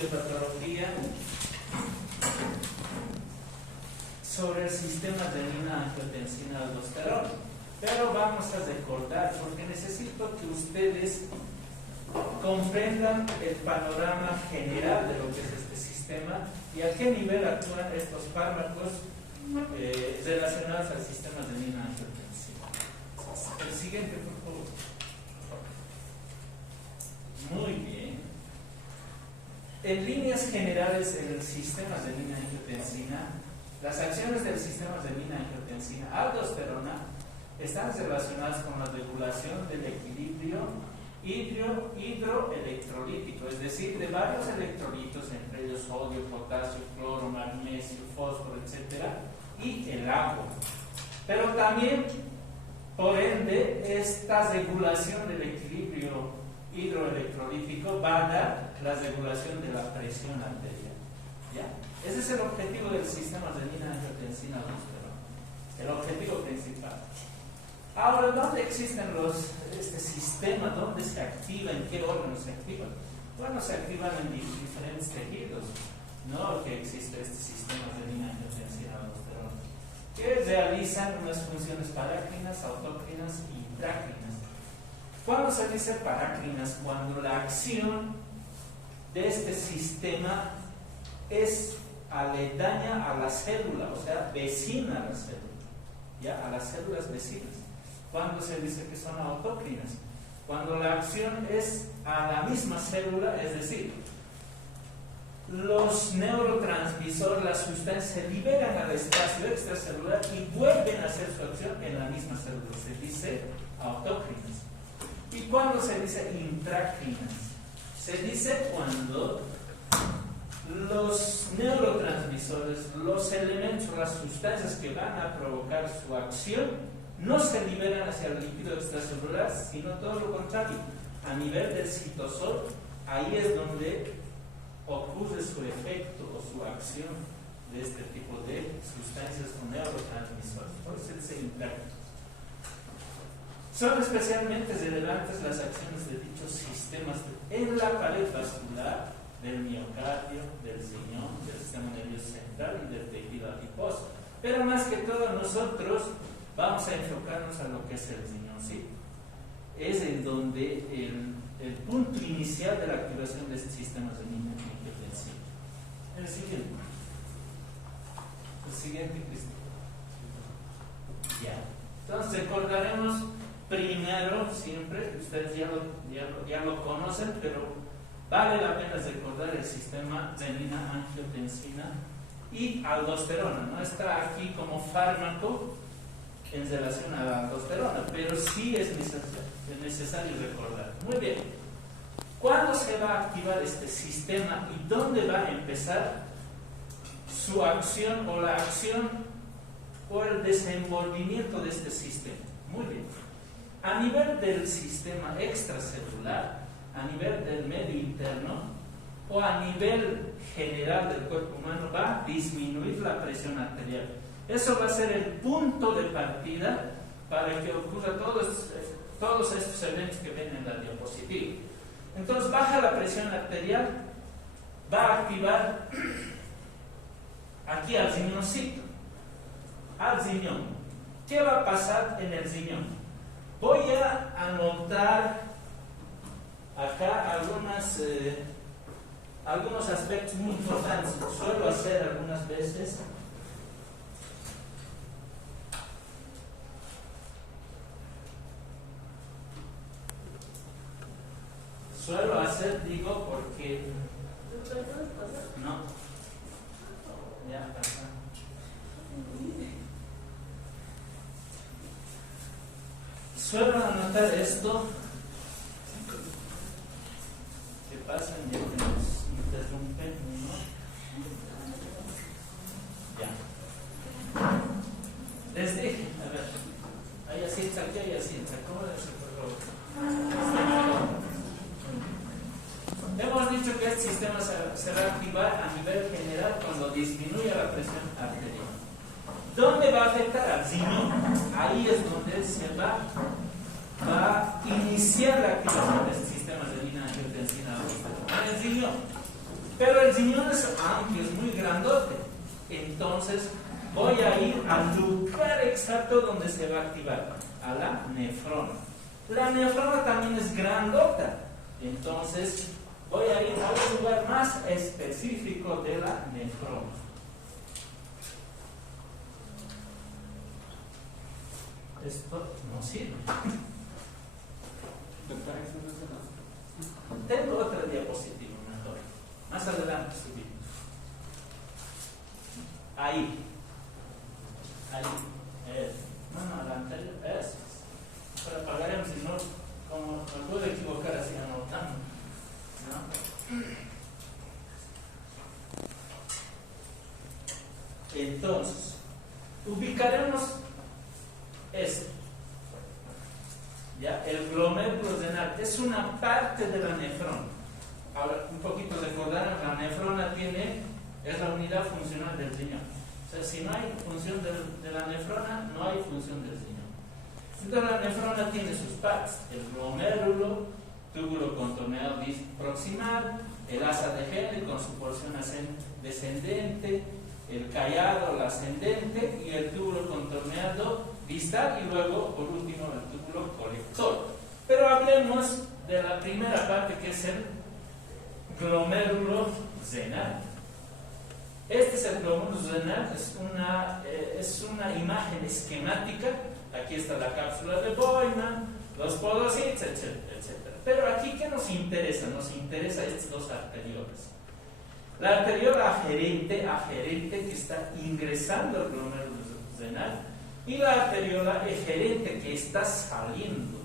fisiopatología sobre el sistema adrenina-angiotensina-aldosterona. Pero vamos a recordar, porque necesito que ustedes comprendan el panorama general de lo que es este sistema y a qué nivel actúan estos fármacos relacionados al sistema adrenina-angiotensina. El siguiente, por favor. Muy bien. En líneas generales, en el sistema adrenina-angiotensina, las acciones del sistema adrenina-angiotensina-aldosterona están relacionadas con la regulación del equilibrio hidroelectrolítico, es decir, de varios electrolitos, entre ellos sodio, potasio, cloro, magnesio, fósforo, etc., y el agua. Pero también, por ende, esta regulación del equilibrio hidroelectrolítico va a dar la regulación de la presión arterial. ¿Ya? Ese es el objetivo del sistema adrenina-angiotensina-aldosterona, el objetivo principal. Ahora, ¿dónde existen este sistema? ¿Dónde se activa? ¿En qué órganos se activan? Bueno, se activan en diferentes tejidos, ¿no? Que existe este sistema adrenina-angiotensina-aldosterona, que realizan unas funciones parácrinas, autócrinas y intrácrinas. ¿Cuándo se dice parácrinas? Cuando la acción de este sistema es aledaña a la célula, o sea, vecina a la célula, ¿ya? A las células vecinas. ¿Cuándo se dice que son autócrinas? Cuando la acción es a la misma célula, es decir, los neurotransmisores, las sustancias se liberan al espacio extracelular y vuelven a hacer su acción en la misma célula. Se dice autócrinas. ¿Y cuándo se dice intrácrinas? Se dice cuando los neurotransmisores, los elementos, las sustancias que van a provocar su acción, no se liberan hacia el líquido extracelular, sino todo lo contrario. A nivel del citosol, ahí es donde ocurre su efecto o su acción de este tipo de sustancias o neurotransmisores. Por eso se dice intrácrinas. Son especialmente relevantes las acciones de dichos sistemas en la pared vascular del miocardio, del riñón, del sistema nervioso central y del tejido adiposo. Pero más que todo nosotros vamos a enfocarnos a lo que es el riñón, ¿sí? Es en donde el punto inicial de la activación de este sistema adrenina-angiotensina. El siguiente, Cristian. Ya. Entonces recordaremos primero, siempre, ustedes ya lo conocen, pero vale la pena recordar el sistema adrenina-angiotensina y aldosterona. No está aquí como fármaco en relación a la aldosterona, pero sí es necesario recordar. Muy bien. ¿Cuándo se va a activar este sistema y dónde va a empezar su acción o la acción o el desenvolvimiento de este sistema? Muy bien. A nivel del sistema extracelular, a nivel del medio interno o a nivel general del cuerpo humano, va a disminuir la presión arterial. Eso va a ser el punto de partida para que ocurra todos estos eventos que ven en la diapositiva. Entonces baja la presión arterial, va a activar aquí al riñoncito, al riñón. ¿Qué va a pasar en el riñón? Voy a anotar acá algunos aspectos muy importantes. Suelo hacer algunas veces. Digo, porque no, ya pasa. Suelo anotar esto. ¿Qué pasa? Ya que nos interrumpen, ¿no? Ya. Les dije, a ver, hay asienta aquí, hay asienta. ¿Cómo debe ser, por favor? Hemos dicho que este sistema se va a activar a nivel general cuando disminuye la presión arterial. ¿Dónde va a afectar al riñón? Ahí es donde se va a iniciar la activación del sistema adrenina-angiotensina-aldosterona. En el riñón. Pero el riñón es amplio, es muy grandote. Entonces voy a ir al lugar exacto donde se va a activar, a la nefrona. La nefrona también es grandota. Entonces voy a ir al lugar más específico de la nefrona. Esto no sirve. Tengo otra diapositiva mejor. Más adelante subimos. Ahí. No, la anterior. Eso. Pero apagaremos, si no, como me puedo equivocar así anotando. ¿No? Entonces, ubicaremos esto. ¿Ya? El glomérulo renal es una parte de la nefrona. Ahora, un poquito recordar, la nefrona es la unidad funcional del riñón. O sea, si no hay función de la nefrona, no hay función del riñón. Entonces, la nefrona tiene sus partes: el glomérulo, túbulo contorneado proximal, el asa de Henle con su porción descendente, el callado, el ascendente, y el túbulo contorneado distal, y luego, por último, el túbulo colector. Pero hablemos de la primera parte, que es el glomérulo renal. Este es el glomérulo renal, es una imagen esquemática. Aquí está la cápsula de Bowman, los podocitos, etcétera, etcétera. Pero aquí, ¿qué nos interesa? Nos interesa estos dos arteriolas. La arteriola aferente que está ingresando al glomérulo renal, y la arteriola eferente que está saliendo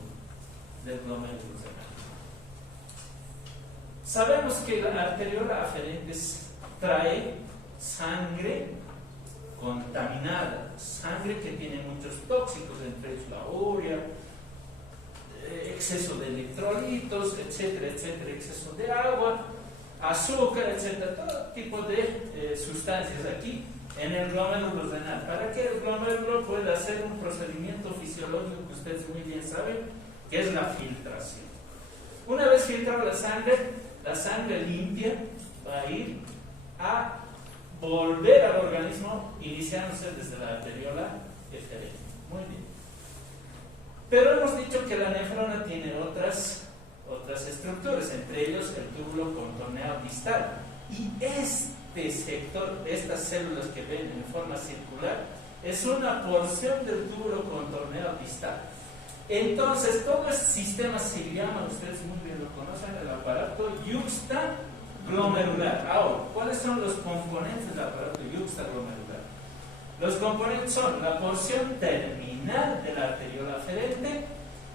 del glomérulo renal. Sabemos que la arteriola aferente trae sangre contaminada, sangre que tiene muchos tóxicos, entre ellos la urea, exceso de electrolitos, etcétera, etcétera, exceso de agua, azúcar, etcétera, todo tipo de sustancias aquí en el glomérulo renal, para que el glomérulo pueda hacer un procedimiento fisiológico que ustedes muy bien saben, que es la filtración. Una vez filtrada la sangre limpia va a ir a volver al organismo, iniciándose desde la arteriola eferente. Muy bien. Pero hemos dicho que la nefrona tiene otras estructuras, entre ellos el túbulo contorneado distal. Y este sector, estas células que ven en forma circular, es una porción del túbulo contorneado distal. Entonces, todo este sistema se llama, ustedes muy bien lo conocen, el aparato yuxtaglomerular. Ahora, ¿cuáles son los componentes del aparato yuxtaglomerular? Los componentes son la porción terminal de la arteriola aferente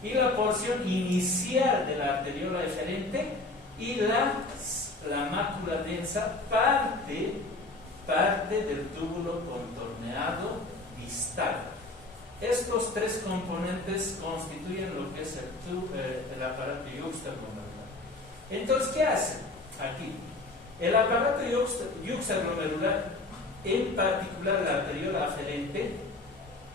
y la porción inicial de la arteriola eferente, y la mácula densa, parte del túbulo contorneado distal. Estos tres componentes constituyen lo que es el aparato yuxtaglomerular. Entonces, ¿qué hace aquí? El aparato yuxtaglomerular, en particular la arteriola aferente,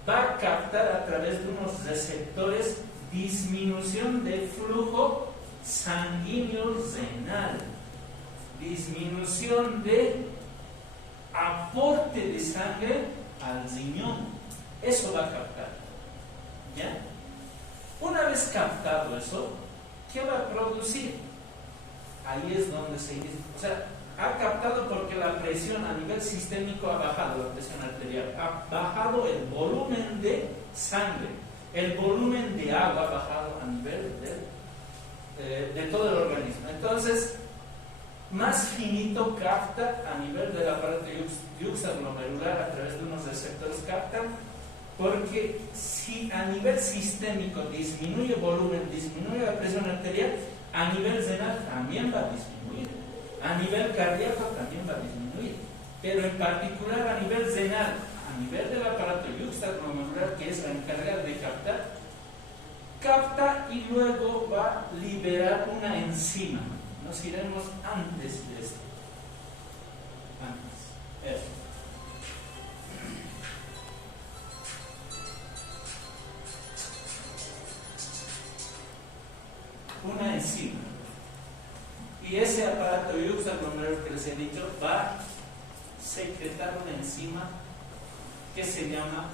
va a captar a través de unos receptores disminución de flujo sanguíneo renal, disminución de aporte de sangre al riñón. Eso va a captar. ¿Ya? Una vez captado eso, ¿qué va a producir? Ahí es donde se dice, o sea, ha captado porque la presión a nivel sistémico ha bajado, la presión arterial, ha bajado el volumen de sangre, el volumen de agua ha bajado a nivel de todo el organismo. Entonces, más finito capta a nivel del aparato yuxtaglomerular, a través de unos receptores captan, porque si a nivel sistémico disminuye el volumen, disminuye la presión arterial, a nivel renal también va a disminuir, a nivel cardíaco también va a disminuir, pero en particular a nivel renal, a nivel del aparato yuxtaglomerular, que es la encargada de capta y luego va a liberar una enzima. Nos iremos antes de esto. Antes. Eso. Una enzima. Y ese aparato yuxtaglomerular que les he dicho va a secretar una enzima que se llama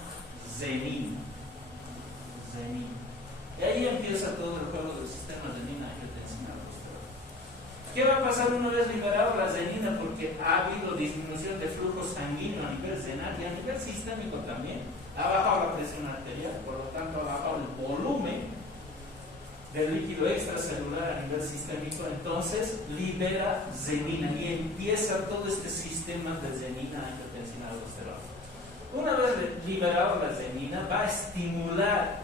renina. Y ahí empieza todo el juego del sistema renina-angiotensina-aldosterona. ¿Qué va a pasar una vez liberado la renina? Porque ha habido disminución de flujo sanguíneo a nivel renal y a nivel sistémico también. Ha bajado la presión arterial, por lo tanto ha bajado el volumen del líquido extracelular a nivel sistémico, entonces libera renina y empieza todo este sistema de renina-angiotensina-aldosterona. Una vez liberado la renina, va a estimular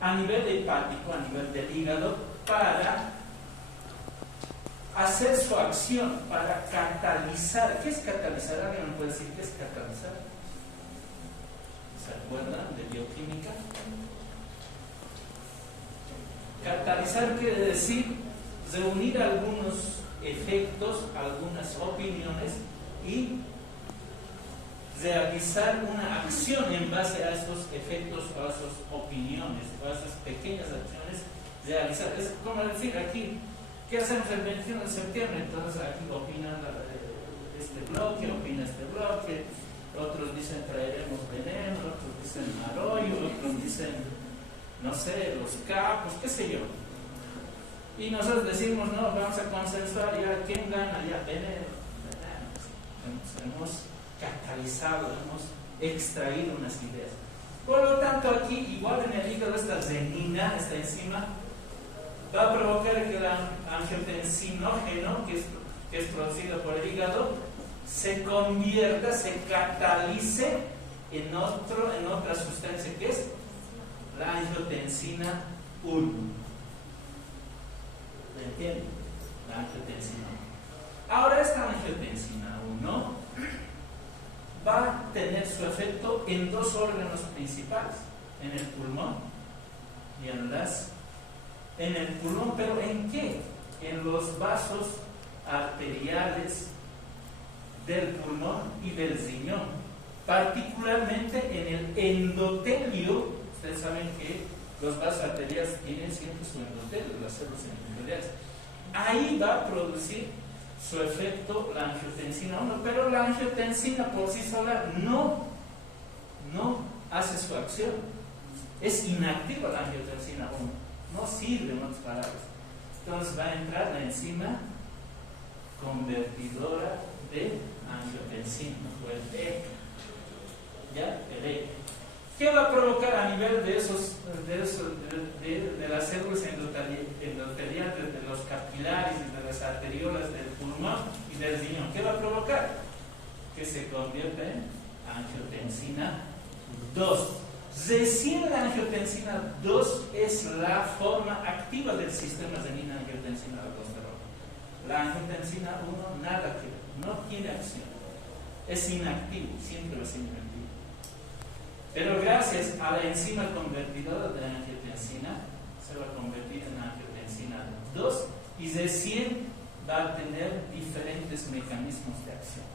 a nivel hepático, a nivel del hígado, para hacer su acción, para catalizar. ¿Qué es catalizar? ¿Alguien me puede decir qué es catalizar? ¿Se acuerdan de bioquímica? Catalizar quiere decir reunir algunos efectos, algunas opiniones y realizar una acción en base a esos efectos o a esas opiniones o a esas pequeñas acciones realizar. Es como decir aquí, ¿qué hacemos el 21 de septiembre? Entonces aquí opinan este bloque, opina este bloque, otros dicen traeremos veneno, otros dicen arroyo, otros dicen, no sé, los capos, qué sé yo. Y nosotros decimos, no, vamos a consensuar, ya, ¿quién gana? Ya, veneno. Hemos catalizado, hemos extraído unas ideas. Por lo tanto, aquí, igual en el hígado, esta renina, esta enzima, va a provocar que el angiotensinógeno, que es producido por el hígado, se convierta, se catalice en otra sustancia, que es la angiotensina 1. ¿Me entienden? La angiotensina 1. Ahora, esta angiotensina 1 va a tener su efecto en dos órganos principales, en el pulmón y en el pulmón, pero ¿en qué? En los vasos arteriales del pulmón y del riñón, particularmente en el endotelio. Ustedes saben que los vasos arteriales tienen siempre su endotelio, las células endoteliales. Ahí va a producir su efecto la angiotensina 1, pero la angiotensina por sí sola no hace su acción. Es inactiva la angiotensina 1, no sirve, en otras palabras. Entonces va a entrar la enzima convertidora de angiotensina, o el E. ¿Ya? El E. ¿Qué va a provocar a nivel de las células endoteliales, de los capilares y de las arteriolas del pulmón y del riñón? ¿Qué va a provocar? Que se convierta en angiotensina 2. Recién la angiotensina 2 es la forma activa del sistema renina-angiotensina-aldosterona. La angiotensina 1 nada que ver, no tiene acción, es inactivo, siempre va a ser inactivo. Pero gracias a la enzima convertidora de la angiotensina, se va a convertir en angiotensina 2 y recién va a tener diferentes mecanismos de acción.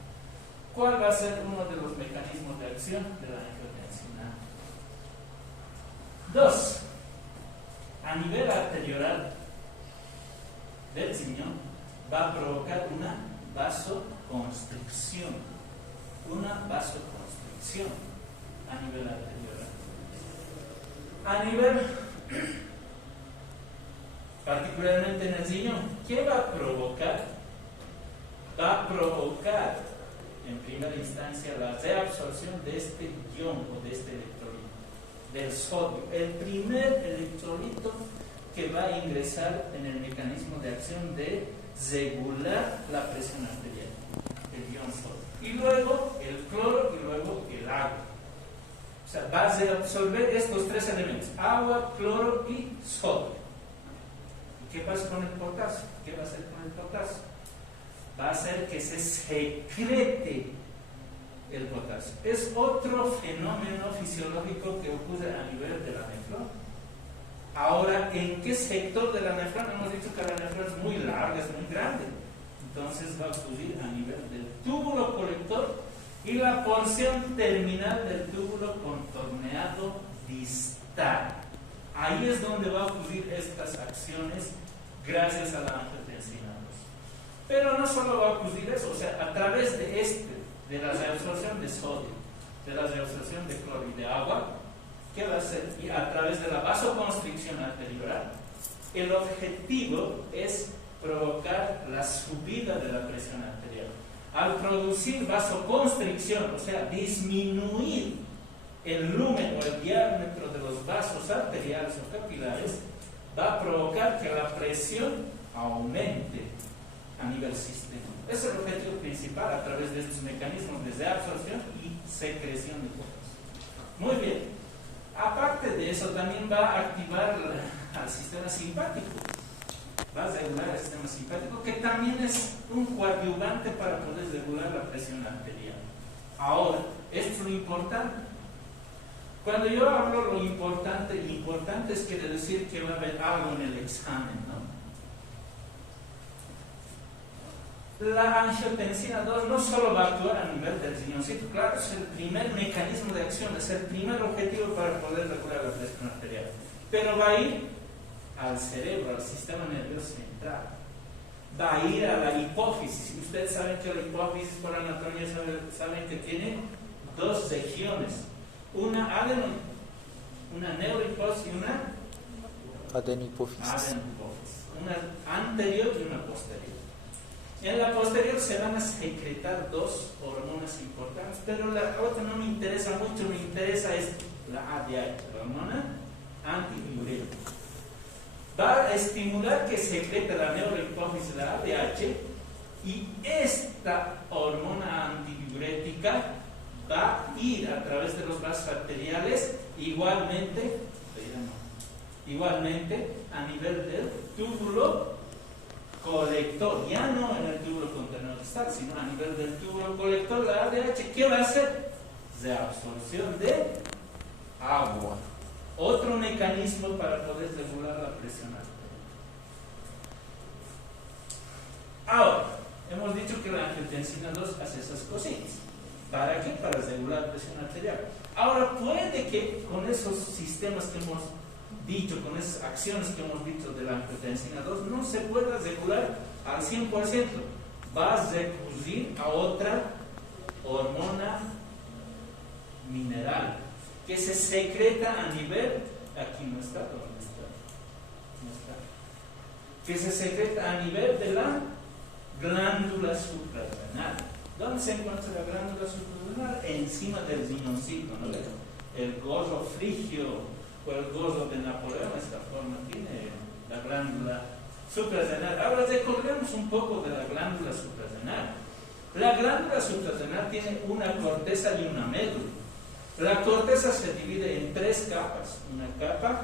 ¿Cuál va a ser uno de los mecanismos de acción de la angiotensina 2? A nivel arterial del riñón va a provocar una vasoconstricción. A nivel arterial. A nivel, particularmente en el riñón, ¿qué va a provocar? Va a provocar, en primera instancia, la reabsorción de este ion o de este electrolito, del sodio, el primer electrolito que va a ingresar en el mecanismo de acción de regular la presión arterial, el ion sodio. Y luego el cloro y luego el agua. O sea, va a reabsorber estos tres elementos: agua, cloro y sodio. ¿Y qué pasa con el potasio? ¿Qué va a hacer con el potasio? Va a hacer que se secrete el potasio. Es otro fenómeno fisiológico que ocurre a nivel de la nefrona. Ahora, ¿en qué sector de la nefrona? Hemos dicho que la nefrona es muy larga, es muy grande. Entonces va a ocurrir a nivel del túbulo colector y la porción terminal del túbulo contorneado distal. Ahí es donde va a ocurrir estas acciones gracias a la angiotensina 2. no solo va a ocurrir eso, o sea, a través de la reabsorción de sodio, de la reabsorción de cloro y de agua, ¿qué va a hacer? Y a través de la vasoconstricción arterial, el objetivo es provocar la subida de la presión arterial. Al producir vasoconstricción, o sea, disminuir el lumen o el diámetro de los vasos arteriales o capilares, va a provocar que la presión aumente a nivel sistémico. Ese es el objetivo principal a través de estos mecanismos de reabsorción y secreción de potasio. Muy bien. Aparte de eso, también va a activar al sistema simpático. Va a regular el sistema simpático, que también es un coadyuvante para poder regular la presión arterial. Ahora, esto es lo importante. Cuando yo hablo lo importante es quiere decir que va a haber algo en el examen, ¿no? La angiotensina 2 no solo va a actuar a nivel del riñoncito, claro, es el primer mecanismo de acción, es el primer objetivo para poder regular la presión arterial, pero va a ir al cerebro, al sistema nervioso central, va a ir a la hipófisis. Ustedes saben que la hipófisis, por anatomía, saben que tiene dos regiones, una neurohipófisis y una adenopófisis, una anterior y una posterior. En la posterior se van a secretar dos hormonas importantes, pero la otra no me interesa mucho, me interesa es la ADH, la hormona antidiurética. Va a estimular que secreta la neurohipófisis, la ADH, y esta hormona antidiurética va a ir a través de los vasos arteriales igualmente a nivel del túbulo colector, ya no en el túbulo contenedor distal, sino a nivel del túbulo colector. La ADH, ¿qué va a hacer? Reabsorción de agua. Otro mecanismo para poder regular la presión arterial. Ahora, hemos dicho que la angiotensina 2 hace esas cositas. ¿Para qué? Para regular la presión arterial. Ahora, puede que con esos sistemas que hemos dicho, con esas acciones que hemos dicho de la angiotensina 2, no se pueda regular al 100%. Va a recurrir a otra hormona mineral que se secreta a nivel, aquí no está, ¿dónde está? No está. Que se secreta a nivel de la glándula suprarrenal. ¿Dónde se encuentra la glándula suprarrenal? Encima del riñoncito, ¿no? El gorro frigio o el gorro de Napoleón, esta forma tiene la glándula suprarrenal. Ahora recordemos un poco de la glándula suprarrenal. La glándula suprarrenal tiene una corteza y una médula. La corteza se divide en tres capas: una capa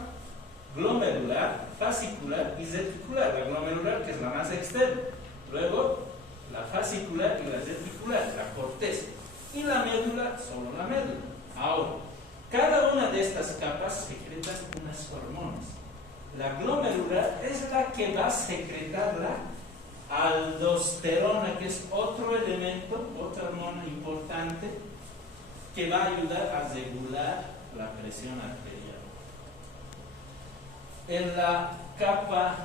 glomerular, fascicular y reticular. La glomerular, que es la más externa, luego la fascicular y la reticular, la corteza, y la médula, solo la médula. Ahora, cada una de estas capas secreta unas hormonas. La glomerular es la que va a secretar la aldosterona, que es otro elemento, otra hormona importante que va a ayudar a regular la presión arterial. En la capa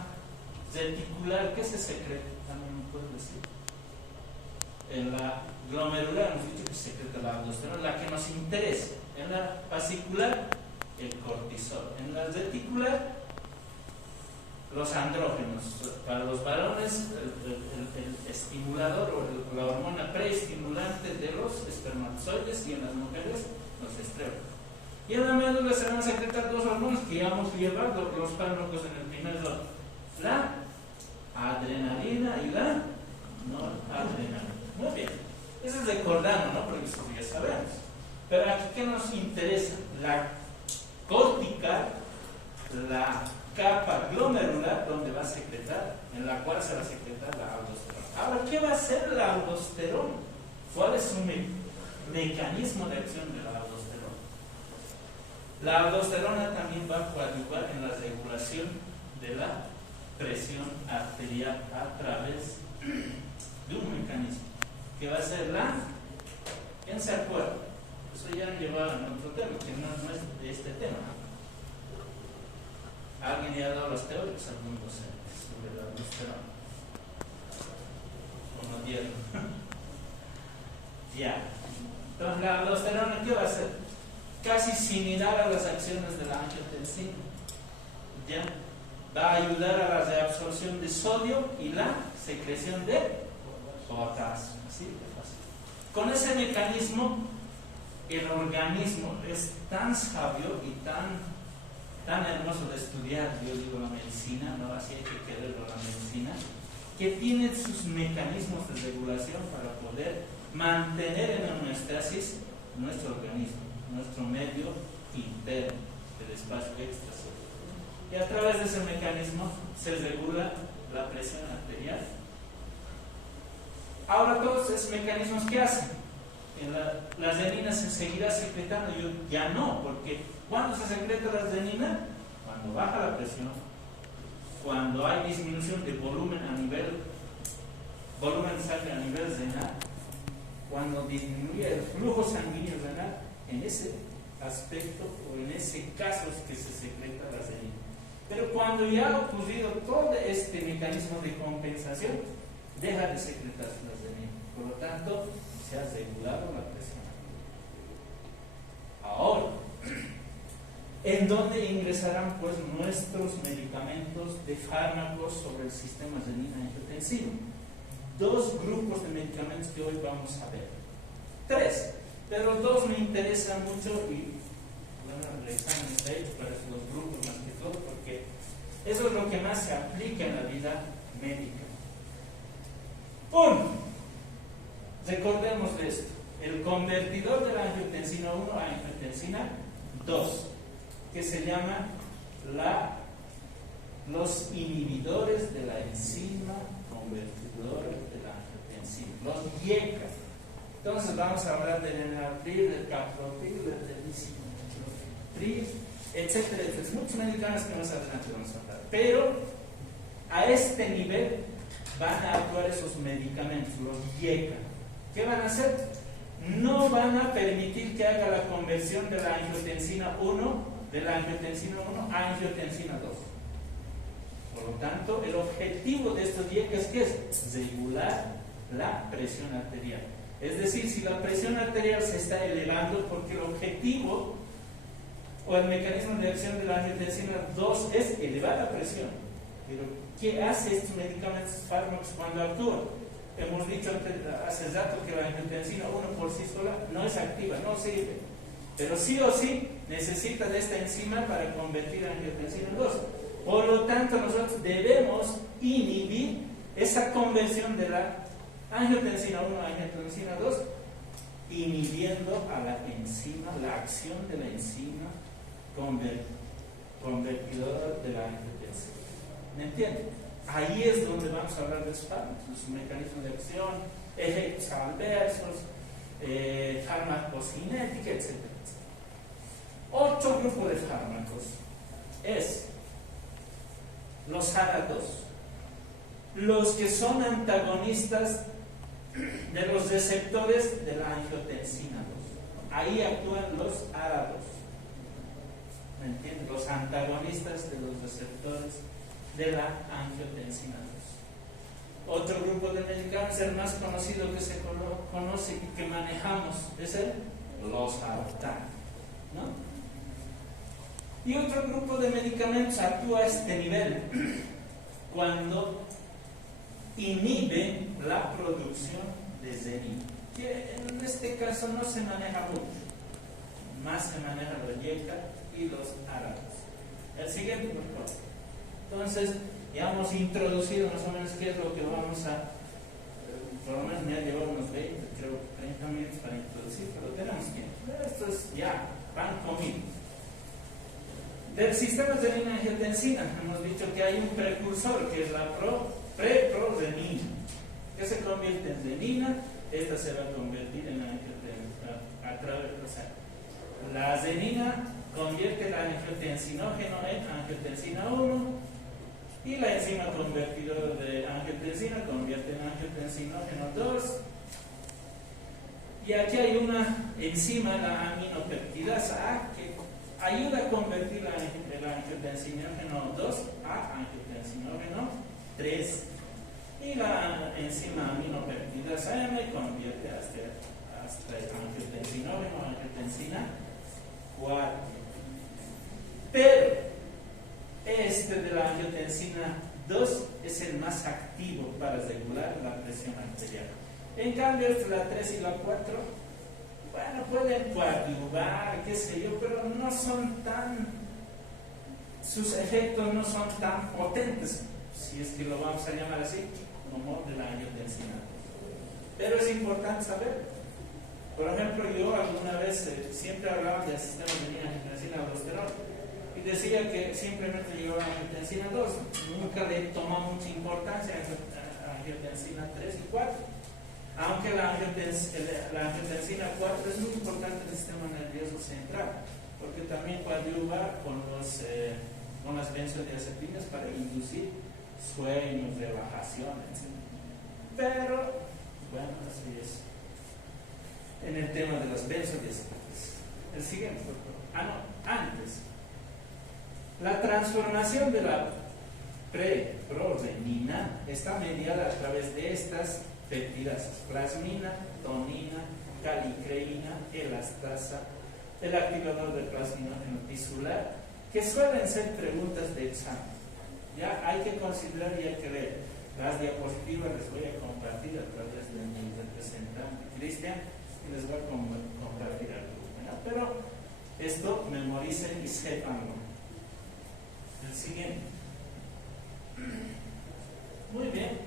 reticular, ¿qué se secreta? También me puedes decir. En la glomerular hemos dicho que se secreta la aldosterona, la que nos interesa. En la fascicular, el cortisol. En la reticular, los andrógenos. Para los varones, el estimulador o la hormona preestimulante de los espermatozoides, y en las mujeres, los estrógenos. Y en la médula se van a secretar dos hormonas que ya hemos llevado los fármacos en el primer lot: la adrenalina y la noradrenalina. Muy bien, eso es recordando, ¿no? Porque eso ya sabemos. Pero aquí, ¿qué nos interesa? La cortical, la capa glomerular, donde va a secretar, en la cual se va a secretar la aldosterona. Ahora, ¿qué va a hacer la aldosterona? ¿Cuál es su mecanismo de acción de la aldosterona? La aldosterona también va a coadyuvar en la regulación de la presión arterial a través de un mecanismo que va a ser la... ¿Quién se acuerda? Eso ya lleva a otro tema, que no es de este tema. ¿Alguien ya ha dado las teóricas? Algún docente sobre la aldosterona. ¿O no Entonces la aldosterona, ¿qué va a hacer? Casi similar a las acciones de la angiotensina. ¿Ya? Va a ayudar a la reabsorción de sodio y la secreción de potasio. Así de fácil. Con ese mecanismo, el organismo es tan sabio y tan hermoso de estudiar, yo digo la medicina, ¿no? Así hay que quererlo la medicina, que tiene sus mecanismos de regulación para poder mantener en homeostasis nuestro organismo, nuestro medio interno, el espacio extracelular. Y a través de ese mecanismo se regula la presión arterial. Ahora, todos esos mecanismos, ¿qué hacen? La adenina se seguirá secretando. Yo ya no, porque ¿cuándo se secreta la adenina? Cuando baja la presión, cuando hay disminución de volumen de sangre a nivel renal, cuando disminuye el flujo sanguíneo renal. En ese aspecto o en ese caso es que se secreta la adenina. Pero cuando ya ha ocurrido todo este mecanismo de compensación, deja de secretarse la adenina. Por lo tanto, se ha regulado la presión. Ahora, ¿en dónde ingresarán pues nuestros medicamentos de fármacos sobre el sistema renina-angiotensino? Dos grupos de medicamentos que hoy vamos a ver. Tres, pero dos me interesan mucho y bueno, revisamos de hecho para esos dos grupos más que todo, porque eso es lo que más se aplica en la vida médica. Uno, recordemos de esto, el convertidor de la angiotensina 1 a angiotensina 2, que se llama los inhibidores de la enzima convertidora de la angiotensina, los IECA. Entonces vamos a hablar del enalapril, del captopril, del lisinopril, etcétera, etcétera. Muchos medicamentos que más adelante vamos a hablar. Pero a este nivel van a actuar esos medicamentos, los IECA. ¿Qué van a hacer? No van a permitir que haga la conversión de la angiotensina 1 a angiotensina 2. Por lo tanto, el objetivo de estos IECA es ¿qué es? Regular la presión arterial. Es decir, si la presión arterial se está elevando, porque el objetivo o el mecanismo de acción de la angiotensina 2 es elevar la presión. Pero, ¿qué hace estos medicamentos fármacos cuando actúan? Hemos dicho hace rato que la angiotensina 1 por sí sola no es activa, no sirve. Pero sí o sí necesita de esta enzima para convertir a angiotensina 2. Por lo tanto, nosotros debemos inhibir esa conversión de la angiotensina 1 a angiotensina 2, inhibiendo a la enzima, la acción de la enzima convertidora de la angiotensina. ¿Me entienden? Ahí es donde vamos a hablar de los fármacos, sus mecanismos de acción, efectos adversos, farmacocinética, etc. Otro grupo de fármacos es los ARA2, los que son antagonistas de los receptores de la angiotensina 2. Ahí actúan los ARA2. ¿Me entienden? Los antagonistas de los receptores de la angiotensina 2. Otro grupo de medicamentos, el más conocido que se conoce y que manejamos, es el losartán, ¿no? Y otro grupo de medicamentos actúa a este nivel cuando inhibe la producción de renina, que en este caso no se maneja mucho, más se maneja los IECA y los ARA2. El siguiente, por favor. Entonces, ya hemos introducido más o menos qué es lo que vamos a, por lo menos me ha llevado unos 20, creo 30 minutos para introducir, pero tenemos tiempo. Esto es ya, van conmigo. Del sistema de renina-angiotensina, hemos dicho que hay un precursor que es la preprorenina, que se convierte en renina. Esta se va a convertir en angiotensina a través, o sea, la renina convierte el angiotensinógeno en angiotensina 1 y la enzima convertidora de angiotensina convierte en angiotensinógeno 2. Y aquí hay una enzima, la aminopeptidasa A, que ayuda a convertir el angiotensinógeno 2 a angiotensinógeno 3. Y la enzima aminopeptidasa M convierte a hasta el angiotensinógeno, angiotensina 4. Pero este de la angiotensina 2 es el más activo para regular la presión arterial. En cambio, la 3 y la 4, bueno, pueden coadyuvar, qué sé yo, pero no son tan, sus efectos no son tan potentes, si es que lo vamos a llamar así, como de la angiotensina 2. Pero es importante saber. Por ejemplo, yo alguna vez siempre hablaba del sistema de angiotensina aldosterona y decía que simplemente llevaba angiotensina 2, nunca le tomó mucha importancia a angiotensina 3 y 4, aunque la angiotensina 4 es muy importante en el sistema nervioso central, porque también coadyuva con las benzodiazepinas para inducir sueños, relajaciones, etc. Pero, bueno, así es. En el tema de las benzodiazepinas. El siguiente, por favor. Antes. La transformación de la preprorenina está mediada a través de estas peptidasas: plasmina, tonina, calicreína, elastasa, el activador del plasminógeno tisular, que suelen ser preguntas de examen. Ya hay que considerar y hay que ver. Las diapositivas les voy a compartir a través de mi representante Cristian y les voy a compartir algo, ¿verdad? Pero esto memoricen y sépanlo. El siguiente. Muy bien.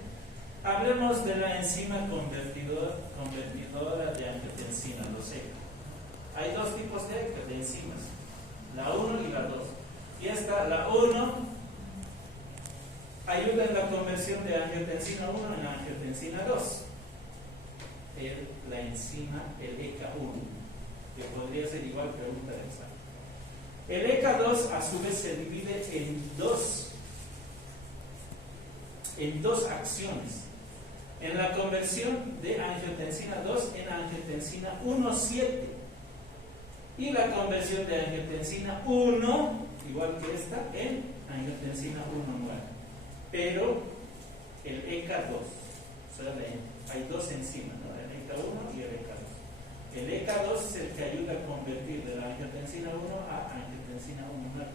Hablemos de la enzima convertidora de angiotensina 2E. Hay dos tipos de enzimas, la 1 y la 2. Y esta, la 1, ayuda en la conversión de angiotensina 1 en angiotensina 2. La enzima, el ECA1, que podría ser igual pregunta de examen. El ECA2 a su vez se divide en dos acciones. En la conversión de angiotensina 2 en angiotensina 1,7 y la conversión de angiotensina 1, igual que esta, en angiotensina 1,9. Pero el ECA2, o sea, hay dos enzimas, ¿no? El ECA1 y el ECA2. El ECA2 es el que ayuda a convertir de la angiotensina 1 a angiotensina 1,9.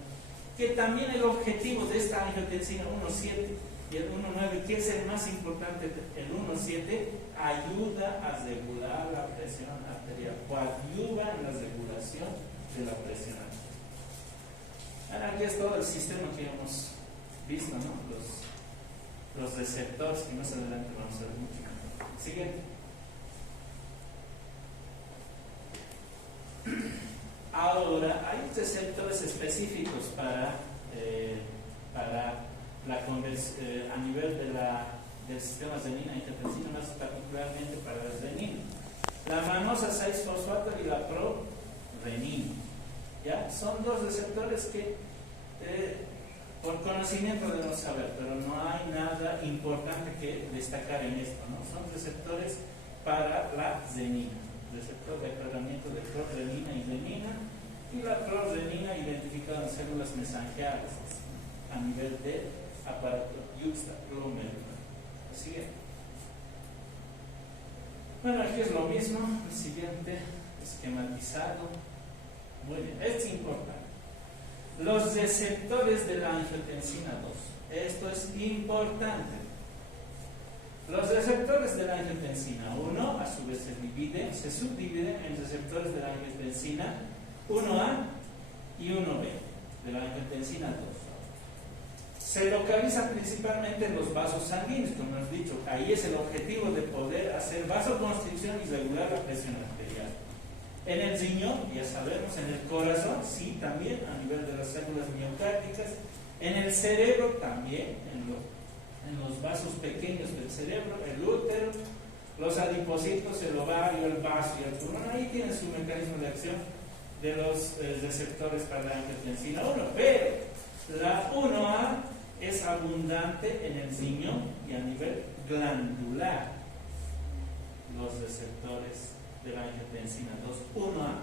Que también el objetivo de esta angiotensina 1,7 y el 1,9, que es el más importante, el 1,7, ayuda a regular la presión arterial, coadyuva en la regulación de la presión arterial. Aquí es todo el sistema que hemos visto, ¿no? Los receptores, que más adelante vamos a ver mucho. Siguiente. Ahora, hay receptores específicos para la conversión a nivel del sistema renina-angiotensina, más particularmente para el renina. La manosa 6-fosfato y la prorenina. ¿Ya? Son dos receptores que por conocimiento debemos saber, pero no hay nada importante que destacar en esto, ¿no? Son receptores para la renina, receptor de aclaramiento de prorenina y renina, y la prorenina identificada en células mesangiales a nivel de aparato yuxtaglomerular. Siguiente. Bueno, aquí es lo mismo, el siguiente esquematizado. Muy bien, es importante. Los receptores de la angiotensina 2. Esto es importante. Los receptores de la angiotensina 1 a su vez se subdividen en receptores de la angiotensina 1A y 1B de la angiotensina 2. Se localiza principalmente en los vasos sanguíneos, como hemos dicho. Ahí es el objetivo de poder hacer vasoconstricción y regular la presión arterial. En el riñón, ya sabemos, en el corazón, sí, también a nivel de las células miocárdicas. En el cerebro también, en los vasos pequeños del cerebro, el útero, los adipocitos, el ovario, el vaso y el pulmón. Ahí tiene su mecanismo de acción de los receptores para la angiotensina 1. Pero la 1A es abundante en el riñón y a nivel glandular. Los receptores de la angiotensina 2, 1A,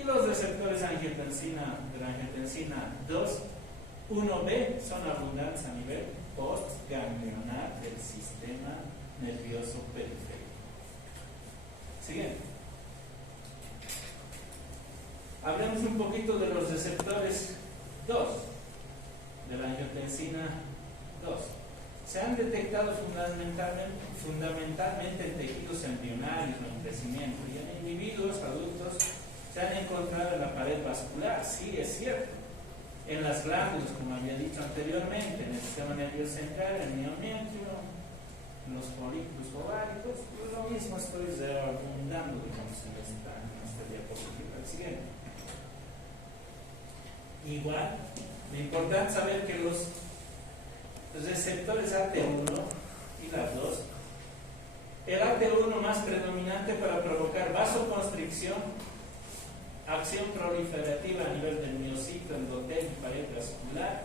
y los receptores de la angiotensina 2, 1B, son abundantes a nivel postganglionar del sistema nervioso periférico. Siguiente. Hablemos un poquito de los receptores 2, de la angiotensina 2. Se han detectado fundamentalmente en tejidos embrionarios o en crecimiento, y en individuos adultos se han encontrado en la pared vascular, sí, es cierto, en las glándulas, como había dicho anteriormente, en el sistema nervioso central, en el miometrio, en los folículos ováricos. Lo mismo estoy abundando, digamos, en esta diapositiva. El siguiente. Igual, lo importante es saber que los receptores AT1 y las 2, el AT1 más predominante para provocar vasoconstricción, acción proliferativa a nivel del miocito, endotelio y pared vascular,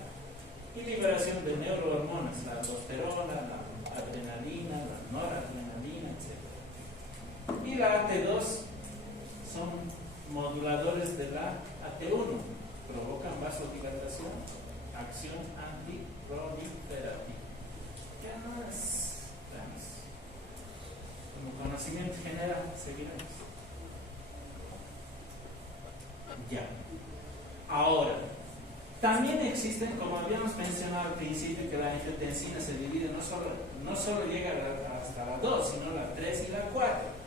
y liberación de neurohormonas, la aldosterona, la adrenalina, la noradrenalina, etc. Y la AT2 son moduladores de la AT1, provocan vasodilatación, acción antiproliferativa. Ya no es como conocimiento general, seguiremos. Ya. Ahora, también existen, como habíamos mencionado al principio, que la angiotensina se divide, no solo llega hasta la 2, sino la 3 y la 4.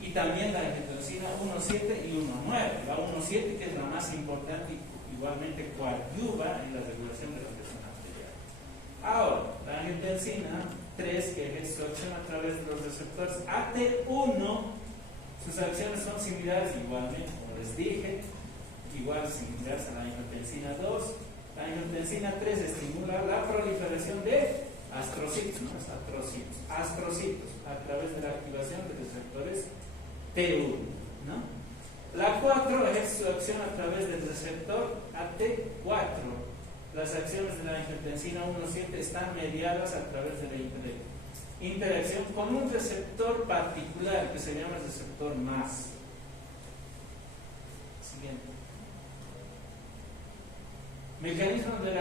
Y también la angiotensina 1,7 y 1,9. La 1,7, que es la más importante, igualmente coadyuva en la regulación de la presión arterial. Ahora, la angiotensina 3, que ejerce su acción a través de los receptores AT1, sus acciones son similares igualmente, como les dije, igual similares a la angiotensina 2. La angiotensina 3 estimula la proliferación de astrocitos, astrocitos, a través de la activación de receptores T1, ¿no? La 4 ejerce su acción a través del receptor AT4. Las acciones de la angiotensina 1,7 están mediadas a través de la interacción con un receptor particular que se llama receptor MAS. Siguiente. Mecanismo de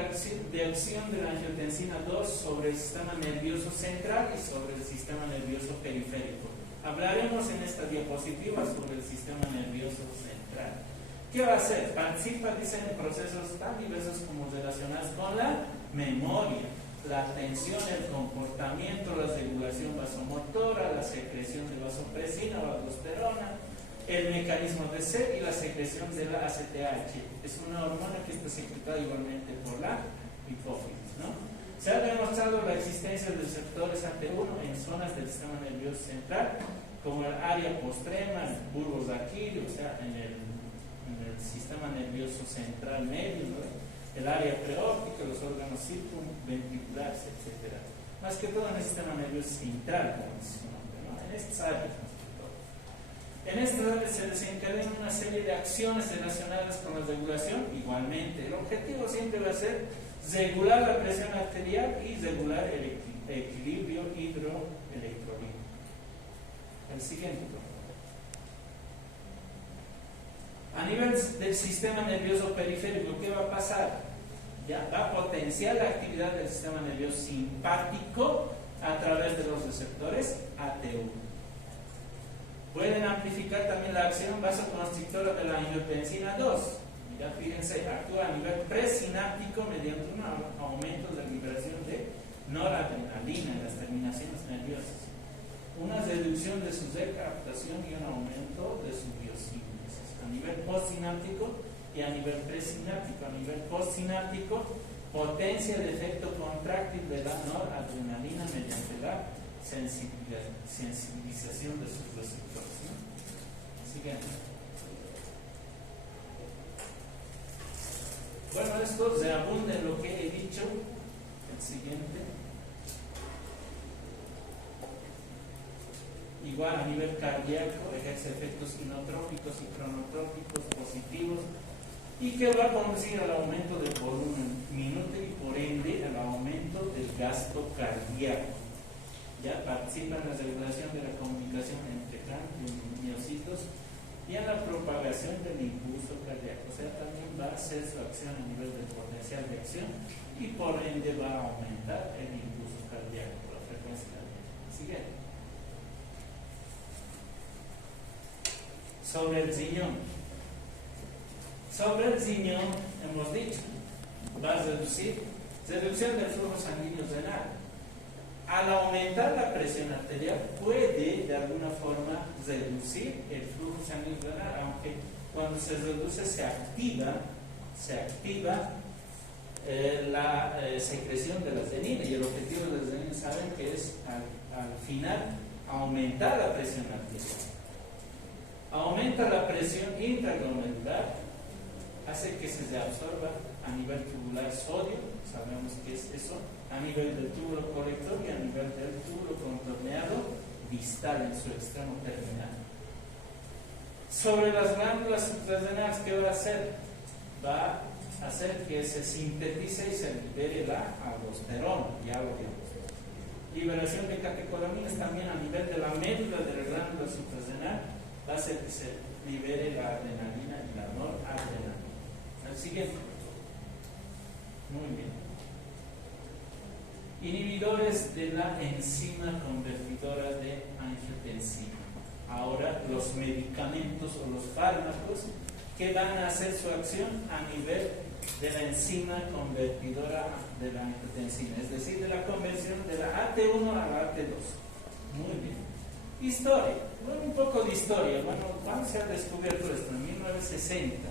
acción de la angiotensina 2 sobre el sistema nervioso central y sobre el sistema nervioso periférico. Hablaremos en esta diapositiva sobre el sistema nervioso central. ¿Qué va a hacer? Participa, dicen, en procesos tan diversos como relacionados con la memoria, la atención, el comportamiento, la regulación vasomotora, la secreción de vasopresina o aldosterona, el mecanismo de sed y la secreción de la ACTH. Es una hormona que está secretada igualmente por la hipófisis, ¿no? Se ha demostrado la existencia de receptores AT1 en zonas del sistema nervioso central, como el área postrema, el bulbo raquídeo, o sea, en el sistema nervioso central medio, ¿no? El área preóptica, los órganos circunventriculares, etc. Más que todo en el sistema nervioso central, como dice su nombre, ¿no? En estas áreas. En estas áreas se desencadenan una serie de acciones relacionadas con la regulación. Igualmente, el objetivo siempre va a ser regular la presión arterial y regular el equilibrio hidroelectrolítico. El siguiente. A nivel del sistema nervioso periférico, ¿qué va a pasar? Ya va a potenciar la actividad del sistema nervioso simpático a través de los receptores AT1. Pueden amplificar también la acción vasoconstrictora de la angiotensina 2. Ya fíjense, actúa a nivel presináptico mediante un aumento de la liberación de noradrenalina en las terminaciones nerviosas, una reducción de su recaptación y un aumento de su biosíntesis a nivel postsináptico y a nivel presináptico. A nivel postsináptico, potencia el efecto contráctil de la noradrenalina mediante la sensibilización de sus receptores, ¿no? Siguiente. Bueno, esto se abunda en lo que he dicho. El siguiente. Igual a nivel cardíaco ejerce efectos inotrópicos y cronotrópicos positivos y que va a conducir al aumento del volumen minuto y por ende al aumento del gasto cardíaco. Ya participa en la regulación de la comunicación entre miocitos y en la propagación del impulso cardíaco. O sea, también va a hacer su acción a nivel del potencial de acción y por ende va a aumentar el impulso cardíaco, la frecuencia cardíaca. Siguiente. Sobre el riñón. Sobre el riñón, hemos dicho, va a reducción del flujo sanguíneo renal. Al aumentar la presión arterial, puede de alguna forma reducir el flujo sanguíneo renal, aunque cuando se reduce se activa la secreción de la adenina, y el objetivo de la adenina saben que es al final aumentar la presión arterial. Aumenta la presión intraglomerular, hace que se reabsorba a nivel tubular sodio, sabemos que es eso, a nivel del túbulo colector y a nivel del túbulo contorneado distal en su extremo terminal. Sobre las glándulas suprarrenales, ¿qué va a hacer? Va a hacer que se sintetice y se libere la aldosterona, ya lo vimos. Liberación de catecolaminas también a nivel de la médula de la glándula suprarrenal, va a hacer que se libere la adrenalina y la noradrenalina. El siguiente. Muy bien. Inhibidores de la enzima convertidora de angiotensina. Ahora los medicamentos o los fármacos que van a hacer su acción a nivel de la enzima convertidora de la angiotensina, es decir, de la conversión de la AT1 a la AT2. Muy bien. Historia. Bueno, un poco de historia. Bueno, ¿cuándo se ha descubierto esto? En 1960.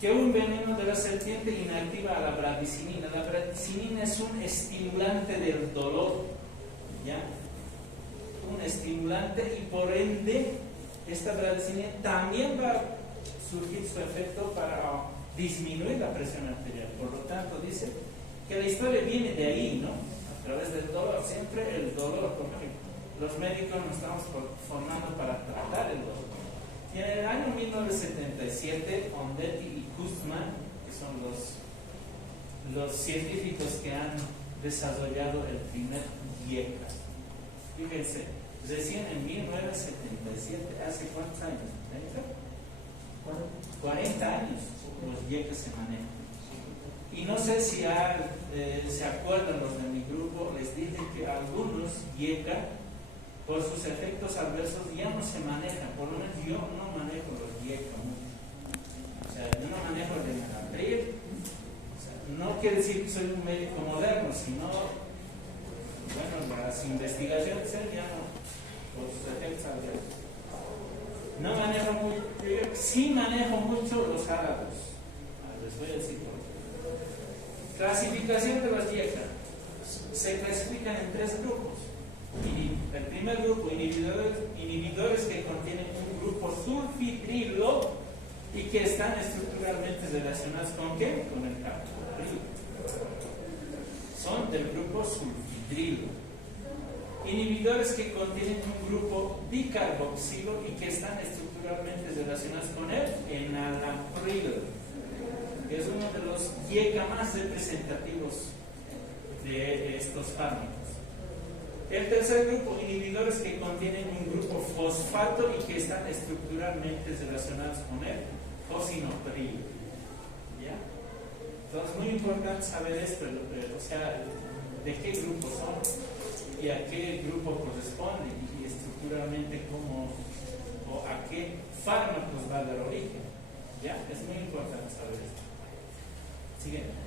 Que un veneno de la serpiente inactiva a la bradicinina. La bradicinina es un estimulante del dolor, ¿ya? Un estimulante, y por ende esta bradicinina también va a surgir su efecto para disminuir la presión arterial. Por lo tanto, dice que la historia viene de ahí, ¿no? A través del dolor, siempre el dolor, porque los médicos nos estamos formando para tratar el dolor. Y en el año 1977, Ondetti y Kuzman, que son los científicos que han desarrollado el primer IECA. Fíjense, recién en 1977, ¿hace cuántos años? ¿30? 40 años los IECA se manejan. Y no sé si se acuerdan los de mi grupo, les dije que algunos IECA, por sus efectos adversos, ya no se manejan. Por lo menos yo no manejo los IECA mucho. O sea, yo no manejo el enalapril. O sea, no quiere decir que soy un médico moderno, sino, bueno, las investigaciones ya no, por sus efectos adversos. No manejo mucho, sí manejo mucho los járabes. Les voy a decir por qué. Clasificación de los IECA. Se clasifican en 3 grupos. El primer grupo, inhibidores que contienen un grupo sulfitrilo y que están estructuralmente relacionados ¿con qué? Con el captopril. Son del grupo sulfitrilo. Inhibidores que contienen un grupo dicarboxilo y que están estructuralmente relacionados con el enalapril, que es uno de los IECA más representativos de estos fármacos. El tercer grupo, inhibidores que contienen un grupo fosfato y que están estructuralmente relacionados con el fosinopril. ¿Ya? Entonces, muy importante saber esto, o sea, de qué grupo son y a qué grupo corresponde y estructuralmente cómo o a qué fármacos va a dar origen. ¿Ya? Es muy importante saber esto. Siguiente.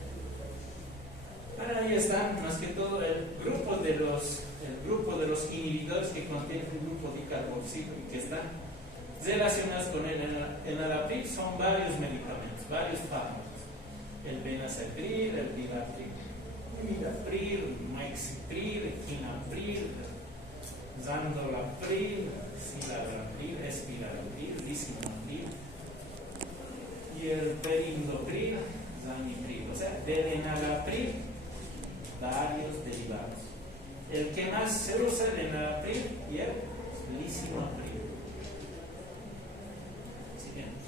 Ahora ahí están, más que todo, el grupo de los inhibidores que contienen un grupo dicarboxilo y que están relacionados con el enalapril. Son varios medicamentos, varios fármacos. El benacepril, el dilapril, mixipril, quinapril, zandolapril, ciladrapril, espilapril, lisinopril y el perindopril, zamipril. O sea, del enalapril, varios derivados. El que más se usa es el enalapril y el lisinopril. Siguiente.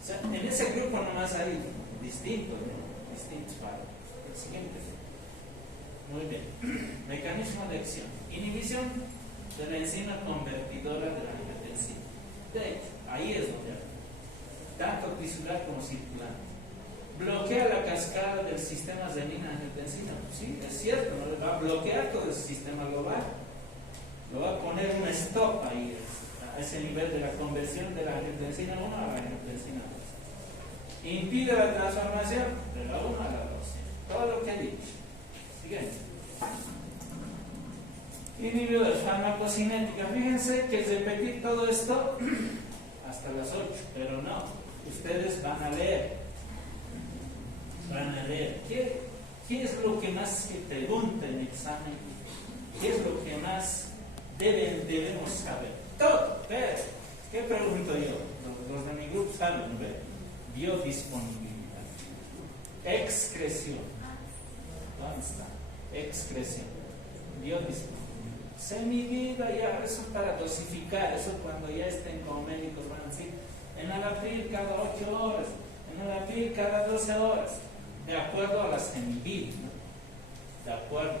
O sea, en ese grupo nomás hay distintos fármacos. El siguiente. Muy bien. Mecanismo de acción. Inhibición de la enzima convertidora de la angiotensina. De hecho, ahí es donde tanto tisular como circulante. Bloquea la cascada del sistema renina-angiotensina. Sí, es cierto, ¿no? Va a bloquear todo el sistema global. Lo va a poner un stop ahí, a ese nivel de la conversión de la angiotensina 1 a la angiotensina 2. Impide la transformación de la 1 a la 2. Todo lo que he dicho. Siguiente. Inhibido de farmacocinética. Fíjense que repetir todo esto hasta las 8, pero no. Ustedes van a leer. ¿Qué es lo que más se pregunta en examen? ¿Qué es lo que más debemos saber? Todo. Pero, ¿qué pregunto yo? Los de mi grupo saben, ¿ve? Biodisponibilidad. Excreción. ¿Dónde está? Excreción. Biodisponibilidad. Semivida, ya, eso para dosificar, eso cuando ya estén con médicos van a decir, enalapril cada 8 horas, enalapril cada 12 horas, de acuerdo a la semivida, ¿no? De acuerdo.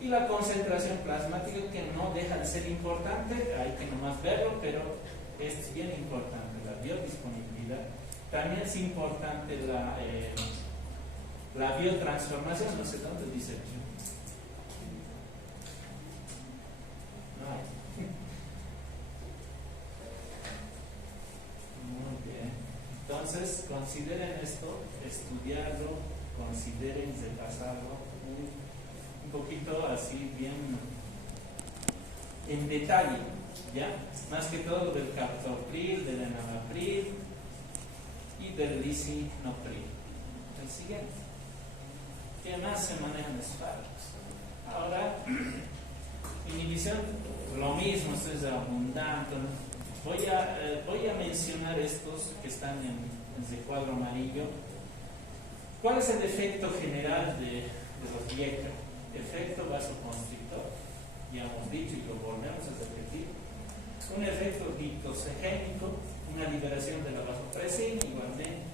Y la concentración plasmática, que no deja de ser importante, hay que nomás verlo, pero es bien importante, la biodisponibilidad. También es importante la biotransformación, no sé dónde dice aquí. Muy bien. Entonces, consideren esto, estudiarlo, consideren repasarlo un poquito así bien en detalle, ¿ya? Más que todo del captopril, del enalapril y del lisinopril. El siguiente. ¿Qué más se manejan los fármacos? Ahora, inhibición, lo mismo, esto es abundante. Voy a mencionar estos que están en ese cuadro amarillo. ¿Cuál es el efecto general de los IECA? Efecto vasoconstrictor, ya hemos dicho y lo volvemos a repetir. Un efecto diptosegénico, una liberación de la vasopresina, igualmente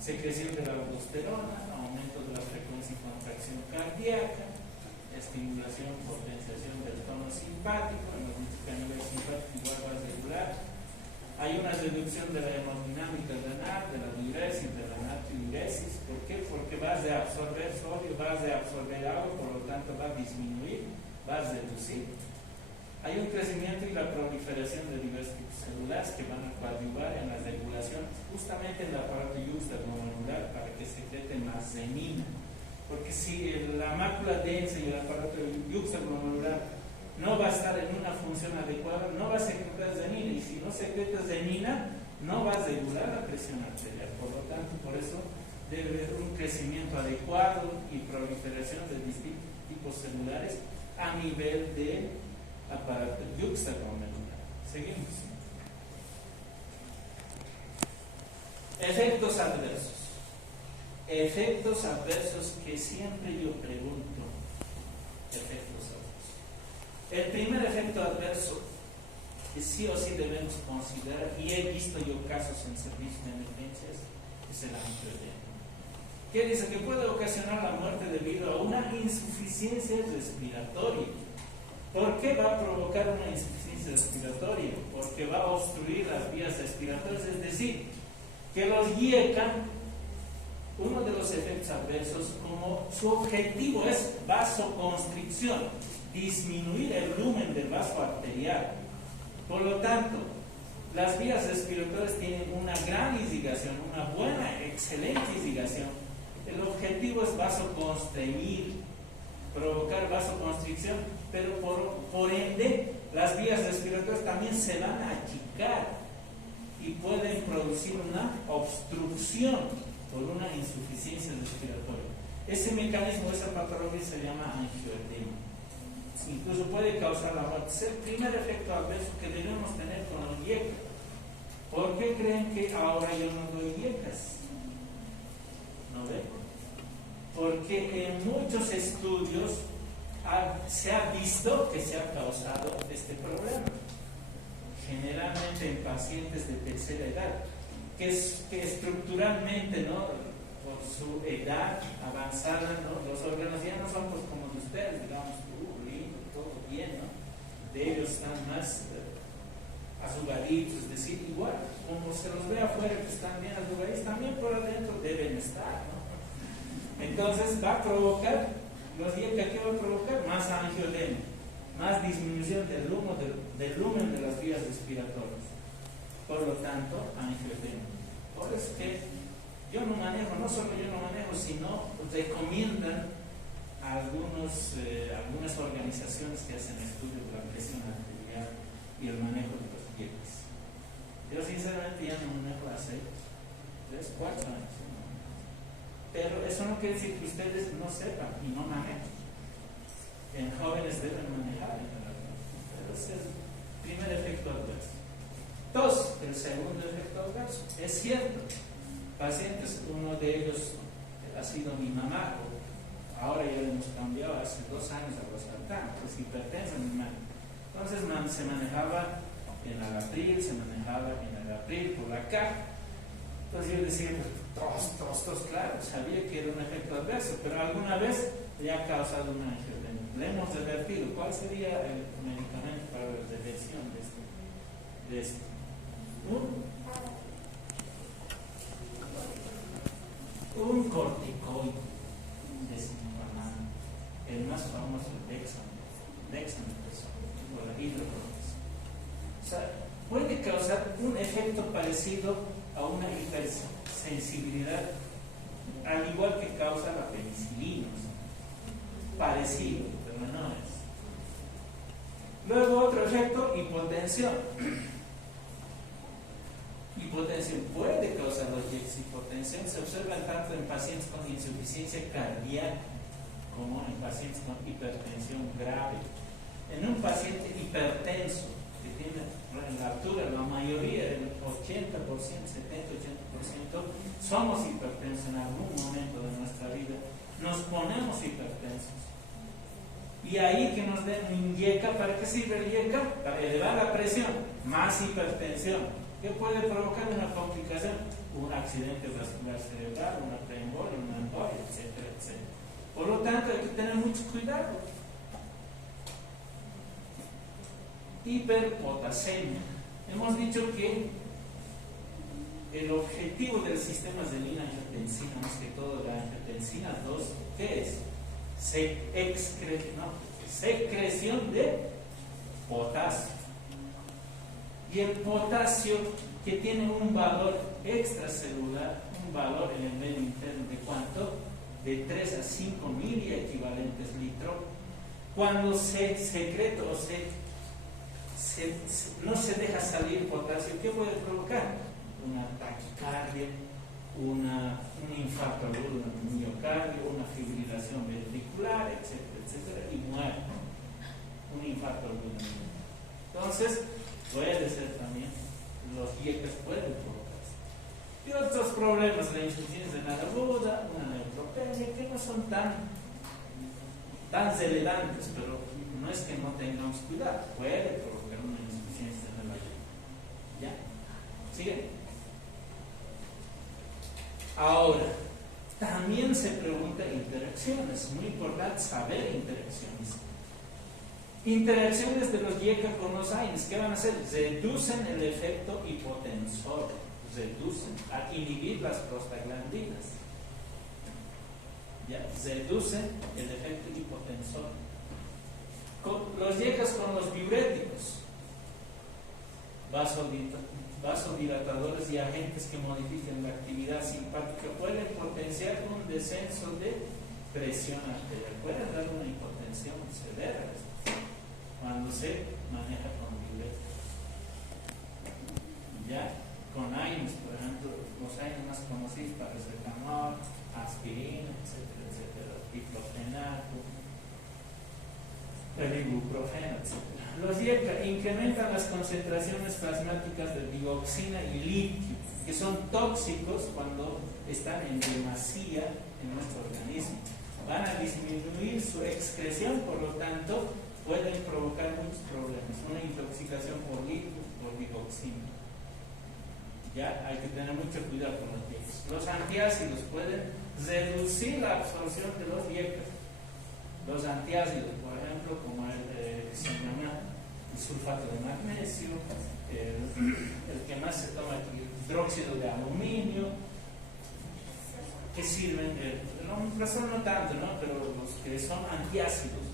secreción de la aldosterona, aumento de la frecuencia y contracción cardíaca, estimulación, potenciación del tono simpático, hemos dicho que a nivel simpático igual va a regular. Hay una reducción de la hemodinámica renal, de la diuresis, de la natriuresis. ¿Por qué? Porque vas a absorber sodio, vas a absorber agua, por lo tanto va a disminuir, va a reducir. Hay un crecimiento y la proliferación de diversos tipos celulares que van a coadyuvar en la regulación, justamente en el aparato yuxtaglomerular, para que secrete más renina. Porque si la mácula densa y el aparato yuxtaglomerular no va a estar en una función adecuada, no va a secretar renina, y si no secretas renina, no va a regular la presión arterial. Por lo tanto, por eso debe haber un crecimiento adecuado y proliferación de distintos tipos celulares a nivel de aparato yuxtaglomerular. Seguimos. Efectos adversos. Efectos adversos que siempre yo pregunto. Efectos adversos. El primer efecto adverso que sí o sí debemos considerar, y he visto yo casos en servicios de emergencias, es el angioedema. ¿Qué dice? Que puede ocasionar la muerte debido a una insuficiencia respiratoria. ¿Por qué va a provocar una insuficiencia respiratoria? Porque va a obstruir las vías respiratorias, es decir, que los IECA, uno de los efectos adversos, como su objetivo es vasoconstricción, disminuir el volumen del vaso arterial. Por lo tanto, las vías respiratorias tienen una gran irrigación, una buena, excelente irrigación. El objetivo es vasoconstreñir, provocar vasoconstricción, pero por ende las vías respiratorias también se van a achicar y pueden producir una obstrucción por una insuficiencia respiratoria. Ese mecanismo, esa patología se llama angioedema. Incluso puede causar la muerte. Es el primer efecto adverso que debemos tener con los IECA. ¿Por qué creen que ahora yo no doy IECAs? ¿No ven? Porque en muchos estudios se ha visto que se ha causado este problema. Generalmente en pacientes de tercera edad, que estructuralmente, ¿no?, por su edad avanzada, ¿no?, los órganos ya no son pues como de ustedes, digamos, lindo, todo bien, ¿no? De ellos están más arrugaditos, es decir, igual, como se los ve afuera que están bien arrugaditos, también por adentro deben estar, ¿no? Entonces va a provocar, los IECA, ¿qué va a provocar? Más angioedema, más disminución del lumen de las vías respiratorias. Por lo tanto, angioedema. Por eso que yo no manejo, no solo yo no manejo, sino recomiendan a algunas organizaciones que hacen estudios de la presión arterial y el manejo de los dientes. Yo sinceramente ya no manejo hace 3, 4 años. ¿No? Pero eso no quiere decir que ustedes no sepan y no manejen. En jóvenes deben manejar, pero ese es el primer efecto adverso. 2, el segundo efecto adverso. Es cierto, pacientes, uno de ellos ha sido mi mamá, ahora ya le hemos cambiado hace 2 años a losartán, pues hipertensa mi mamá. Entonces se manejaba en Alapril, por la caja. Entonces yo decía, pues, tos, claro, sabía que era un efecto adverso, pero alguna vez le ha causado una angioedema. Le hemos revertido. ¿Cuál sería el medicamento para la reversión de esto? Un corticoide desinflamante, el más famoso, el dexametasona o la hidrocortisona. O sea, puede causar un efecto parecido a una hipersensibilidad, al igual que causa la penicilina. Parecido, pero no es. Luego otro efecto, hipotensión. Hipotensión puede causar los dientes. Hipotensión se observa tanto en pacientes con insuficiencia cardíaca como en pacientes con hipertensión grave. En un paciente hipertenso que tiene en la altura, la mayoría, el 80%, 70-80%, somos hipertensos en algún momento de nuestra vida. Nos ponemos hipertensos. Y ahí que nos den un INYECA, ¿para qué sirve el INYECA? Para elevar la presión, más hipertensión. ¿Qué puede provocar una complicación? Un accidente vascular cerebral, una preembolia, una embolia, etcétera, etcétera. Por lo tanto, hay que tener mucho cuidado. Hiperpotasemia. Hemos dicho que el objetivo del sistema de angiotensina, más que todo la angiotensina 2, ¿qué es? Secreción de potasio. Y el potasio, que tiene un valor extracelular, un valor en el medio interno de ¿cuánto? De 3 a 5 miliequivalentes litro. Cuando se secreta o no se deja salir potasio, ¿qué puede provocar? Una taquicardia, un infarto agudo en el miocardio, una fibrilación ventricular, etcétera, etcétera, y muerte. Un infarto agudo en el miocardio. Entonces, puede ser también, los IECAS pueden provocarse. Y otros problemas, la insuficiencia renal aguda, una neutropenia, que no son tan relevantes, pero no es que no tengamos cuidado, puede provocar una insuficiencia renal aguda. ¿Ya? ¿Sigue? Ahora, también se pregunta interacciones, muy importante saber interacciones. Interacciones de los IECA con los AINES, ¿qué van a hacer? Reducen el efecto hipotensor, reducen a inhibir las prostaglandinas. ¿Ya? Reducen el efecto hipotensor. Los IECAS con los diuréticos, vasodilatadores y agentes que modifiquen la actividad simpática, pueden potenciar un descenso de presión arterial, pueden dar una hipotensión severa cuando se maneja con diuréticos. Ya con AINES, por ejemplo, los AINES más conocidos, paracetamol, aspirina, etcétera, etcétera, diclofenaco, el ibuprofeno, etcétera. Los IECA incrementan las concentraciones plasmáticas de dioxina y litio, que son tóxicos cuando están en demasía en nuestro organismo. Van a disminuir su excreción, por lo tanto, pueden provocar muchos problemas. Una intoxicación por litio o dioxina. Ya hay que tener mucho cuidado con los IECA. Los antiácidos pueden reducir la absorción de los IECA. Los antiácidos, por ejemplo, como el sulfato de magnesio, el que más se toma, el hidróxido de aluminio, que sirven, no tanto, ¿no? Pero los que son antiácidos, ¿no?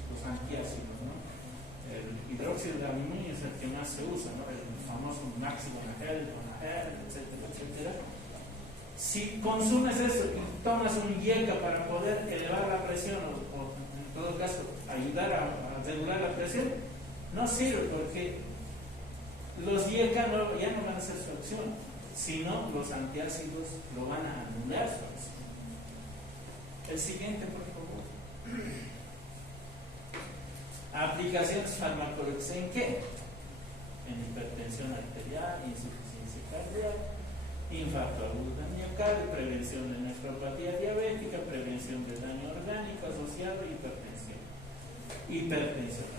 El hidróxido de aluminio es el que más se usa, ¿no? El famoso máximo etcétera, etcétera. Si consumes eso y tomas un IECA para poder elevar la presión o en todo caso ayudar a regular la presión, no sirve porque los IECA ya no van a ser su acción, sino los antiácidos lo van a anular su acción. El siguiente, por favor. Aplicaciones farmacológicas ¿en qué? En hipertensión arterial, insuficiencia cardíaca, infarto agudo miocardio, prevención de nefropatía diabética, prevención de daño orgánico asociado a hipertensión. Hipertensión.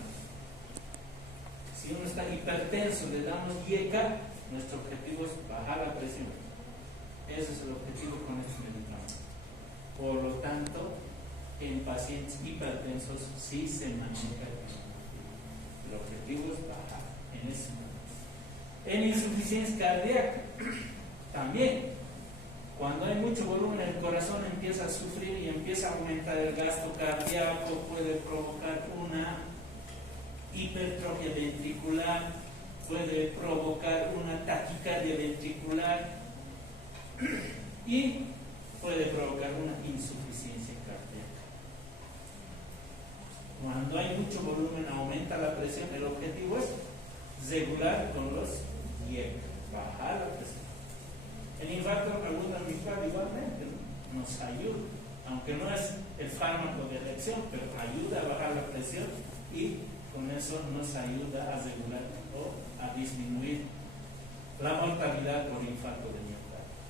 Si uno está hipertenso, le damos IECA, nuestro objetivo es bajar la presión. Ese es el objetivo con este medicamento. Por lo tanto, en pacientes hipertensos sí se maneja el objetivo es bajar en ese momento. En insuficiencia cardíaca también, cuando hay mucho volumen el corazón empieza a sufrir y empieza a aumentar el gasto cardíaco, puede provocar una hipertrofia ventricular, puede provocar una taquicardia ventricular y puede provocar una insuficiencia cardíaca. Cuando hay mucho volumen, aumenta la presión, el objetivo es regular con los IECA, bajar la presión. El infarto agudo miocardio igualmente nos ayuda, aunque no es el fármaco de elección, pero ayuda a bajar la presión y con eso nos ayuda a regular o a disminuir la mortalidad por infarto de miocardio.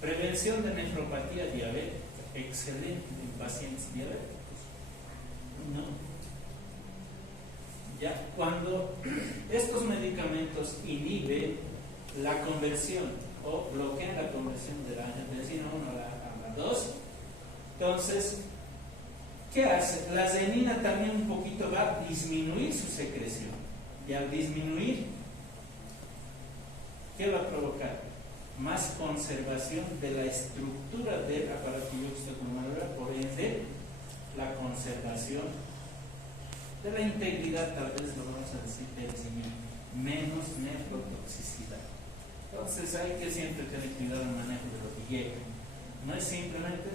Prevención de nefropatía diabética, excelente en pacientes diabéticos. ¿No? Ya cuando estos medicamentos inhiben la conversión o bloquean la conversión de la angiotensina 1 a la 2, entonces, ¿qué hace? La adenina también un poquito va a disminuir su secreción. Y al disminuir, ¿qué va a provocar? Más conservación de la estructura del aparato extrapulmonar, por ende, la conservación de la integridad, tal vez lo vamos a decir del siguiente, menos nefrotoxicidad. Entonces hay que siempre tener cuidado en el manejo de lo que llega. No es simplemente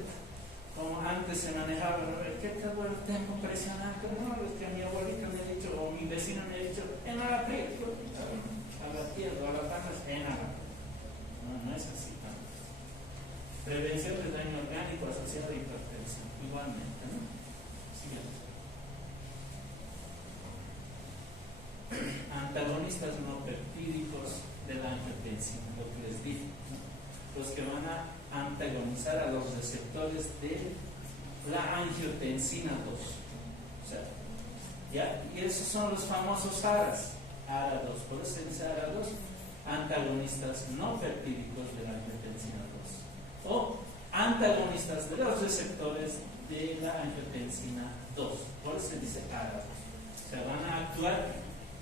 como antes se manejaba, ¿qué tal? Bueno, tengo presión alta, no, es que mi abuelita me ha dicho, o mi vecino me ha dicho, en la aprieto, a la piel o a la panza, en la. No es así, ¿no? Prevención del daño orgánico asociado a hipertensión, igualmente, ¿no? Siguiente. Antagonistas no peptídicos de la angiotensina, lo que les dije, ¿no? Los que van a antagonizar a los receptores de la angiotensina 2. O sea, ¿ya? Y esos son los famosos ARAs, ARA2, por eso se dice ARA2, antagonistas no peptídicos de la angiotensina 2 o antagonistas de los receptores de la angiotensina 2, por eso se dice ARA2. O sea, van a actuar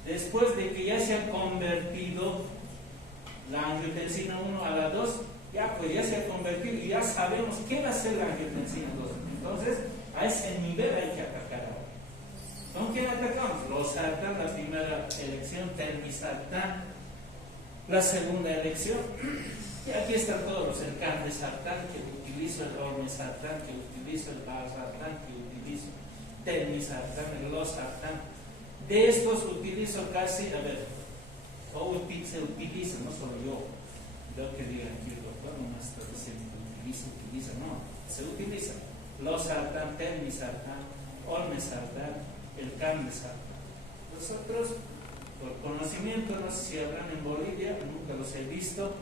después de que ya se ha convertido la angiotensina 1 a la 2, ya pues ya se ha convertido y ya sabemos qué va a ser la angiotensina 2. Entonces, a ese nivel hay que atacar ahora. ¿Con quién atacamos? Losartán, la primera elección, telmisartán, la segunda elección. Y aquí están todos, el candesartán que utilizo, el ormesartán que utilizo, el valsartán que utilizo, telmisartán, el losartán. De estos utilizo casi, a ver, o se utiliza, no solo yo, veo que digan aquí el doctor, no está diciendo utiliza, no, se utiliza. Losartán, telmisartán, ormesartán, el candesartán. Los otros, por conocimiento, no sé si habrán en Bolivia, nunca los he visto,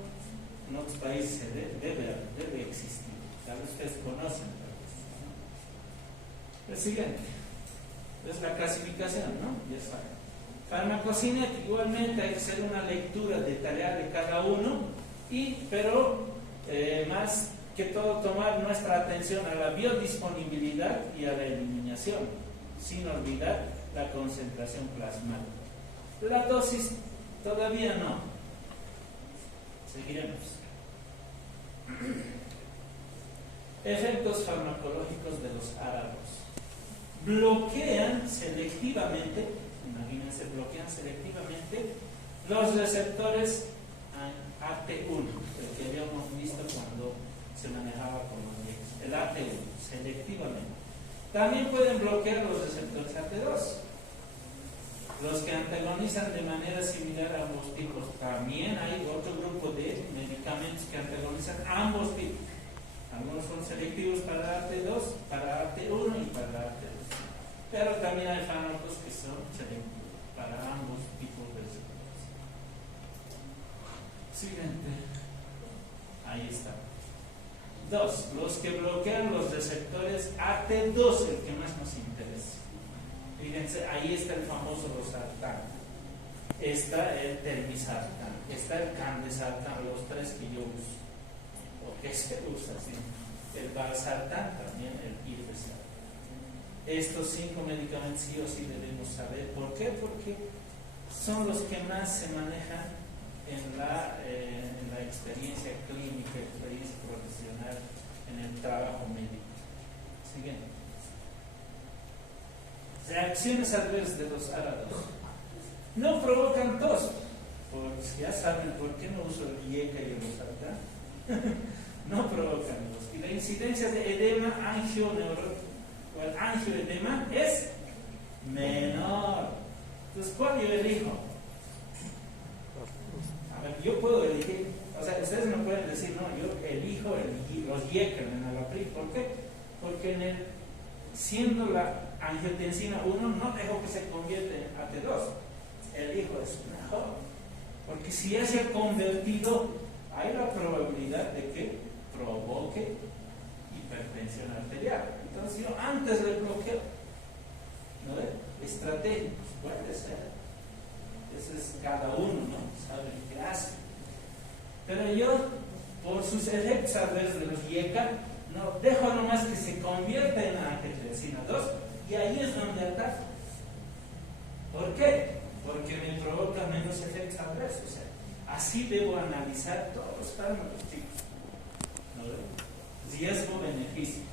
en otros países debe existir, tal vez ustedes conocen. El siguiente es la clasificación, ¿no? Ya saben. Farmacocinética, igualmente hay que hacer una lectura detallada de cada uno, pero más que todo tomar nuestra atención a la biodisponibilidad y a la eliminación, sin olvidar la concentración plasmática. La dosis todavía no. Seguiremos. Efectos farmacológicos de los ARA2. Bloquean selectivamente, imagínense, bloquean selectivamente los receptores AT1, el que habíamos visto cuando se manejaba con los yecas. El AT1, selectivamente. También pueden bloquear los receptores AT2. Los que antagonizan de manera similar a ambos tipos. También hay otro grupo de medicamentos que antagonizan ambos tipos. Algunos son selectivos para AT2, para AT1 y para AT2. Pero también hay fármacos que son selectivos para ambos tipos de receptores. Siguiente. Ahí está. 2. Los que bloquean los receptores AT2, el que más nos interesa. Fíjense, ahí está el famoso losartán, está el telmisartán, está el candesartán, los tres que yo uso, o que se usa, ¿sí? El valsartán, también el irbesartán. Estos 5 medicamentos sí o sí debemos saber. ¿Por qué? Porque son los que más se manejan en la experiencia clínica, experiencia profesional, en el trabajo médico. Siguiente. Reacciones adversas de los árados. No provocan tos. Pues ya saben por qué no uso el IECA y el losartán. No provocan tos. Y la incidencia de edema o el angioedema es menor. Entonces, ¿cuál yo elijo? A ver, yo puedo elegir. O sea, ustedes me pueden decir, no, yo elijo los IECA en el Alapril. ¿Por qué? Porque siendo la angiotensina 1 no dejo que se convierta en AT2, elijo es mejor, porque si ya se ha convertido, hay la probabilidad de que provoque hipertensión arterial. Entonces yo antes le bloqueo, ¿no? Estrategia, pues puede ser, eso es cada uno, ¿no? Sabe qué hace, pero yo por sus efectos adversos de los IECA no dejo nomás que se convierta en angiotensina 2 y ahí es donde ataco. ¿Por qué? Porque me provoca menos efectos adversos. O sea, así debo analizar todos los fármacos, chicos. ¿No? Riesgo-beneficio.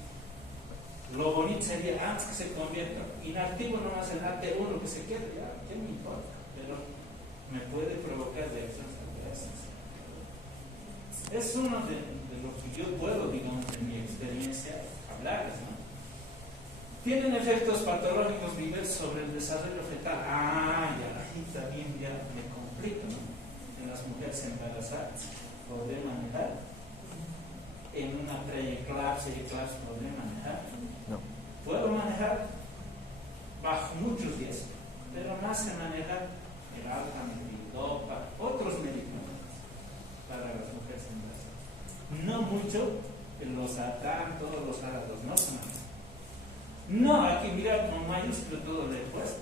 Lo bonito sería antes que se convierta inactivo nomás en AT1 que se quede, ya, ¿qué me importa? Pero me puede provocar reacciones adversas. Es uno de lo que yo puedo, digamos, en mi experiencia, hablarles, ¿no? Tienen efectos patológicos diversos sobre el desarrollo fetal. Ya aquí también ya me complica, ¿no? En las mujeres embarazadas, ¿podré manejar? En una preeclampsia y eclampsia, ¿podré manejar? No. Puedo manejar bajo muchos riesgos, pero más se maneja el alfa-metidopa, otros medicamentos para las mujeres embarazadas. No mucho el losartán, todos los árados, no se manejan. No, aquí mira con mayúsculo todo lo he puesto.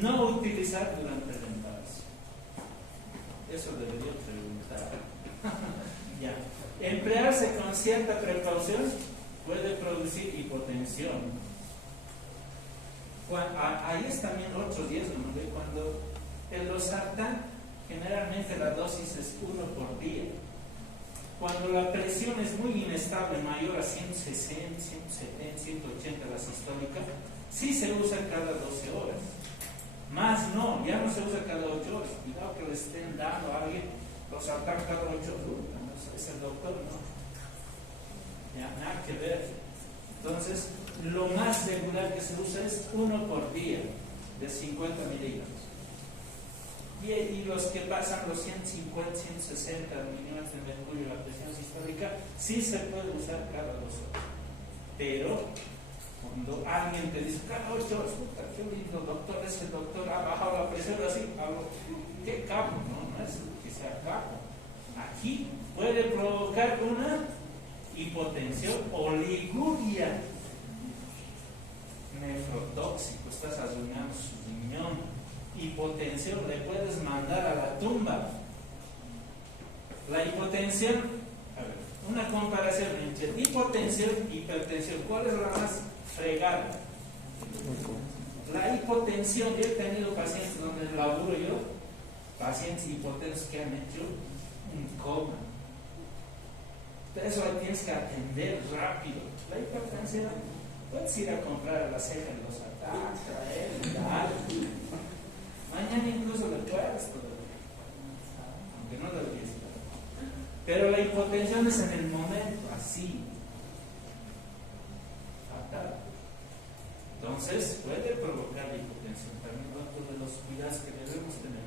No utilizar durante el embarazo. Eso debería preguntar. Ya. Emplearse con cierta precaución puede producir hipotensión. Ahí es también otro riesgo, ¿no? Cuando el losartán, generalmente la dosis es 1 por día. Cuando la presión es muy inestable, mayor a 160, 170, 180 la sistólica, sí se usa cada 12 horas. Más no, ya no se usa cada 8 horas. Cuidado que le estén dando a alguien losartán cada 8 horas. Es el doctor, ¿no? Ya, nada que ver. Entonces, lo más regular que se usa es 1 por día, de 50 milígramos. Y los que pasan los 150, 160 milímetros de mercurio, la presión sistólica, sí se puede usar cada 2 horas. Pero, cuando alguien te dice, cada 8 horas, puta, qué lindo doctor, ese doctor ha bajado la presión, así, hablo, qué capo, no es que sea capo. Aquí puede provocar una hipotensión, oliguria, nefrotóxico, estás arruinando su riñón. Hipotensión, le puedes mandar a la tumba. La hipotensión, a ver, una comparación entre hipotensión y hipertensión, ¿cuál es la más fregada? La hipotensión, yo he tenido pacientes donde laburo yo, pacientes hipotensos que han hecho un coma. Eso lo tienes que atender rápido. La hipertensión, puedes ir a comprar a la ceja de los ataques, traer, dar. Mañana incluso le puedes todavía, aunque no lo deberías. Pero la hipotensión es en el momento, así. Fatal. Entonces, puede provocar la hipotensión. También otro de los cuidados que debemos tener.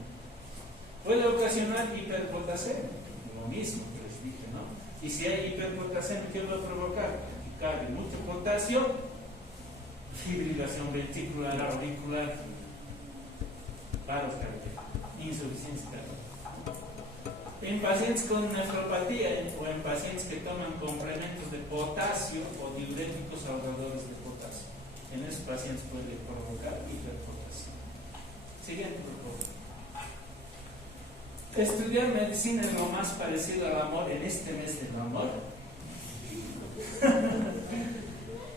Puede ocasionar hiperpotasemia, lo mismo que les dije, ¿no? Y si hay hiperpotasemia, ¿qué va a provocar? Cargue mucho potasio, fibrilación ventricular, auricular, paro cardíaco, insuficiencia cardíaca. En pacientes con nefropatía o en pacientes que toman complementos de potasio o diuréticos ahorradores de potasio, en esos pacientes puede provocar hiperpotasio. Siguiente, por favor. Estudiar medicina es lo más parecido al amor en este mes del amor.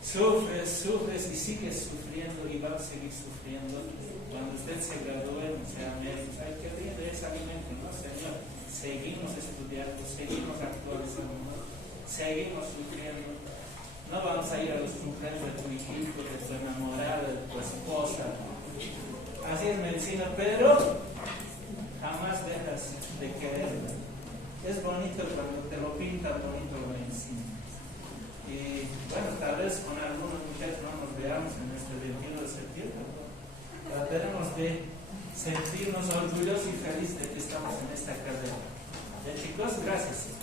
Sufres y sigues sufriendo y vas a seguir sufriendo. Cuando usted se gradúe, sea médico, hay que rir de ese alimento, ¿no, señor? Seguimos estudiando, seguimos actualizando, seguimos sufriendo. No vamos a ir a los cumpleaños de tu hijito, de tu enamorada, de tu esposa. Así es medicina, pero jamás dejas de quererla. Es bonito cuando te lo pinta bonito la medicina. Y bueno, tal vez con algunos muchachos no nos veamos en este 21 de septiembre. Trataremos de sentirnos orgullosos y felices de que estamos en esta carrera. Chicos, gracias.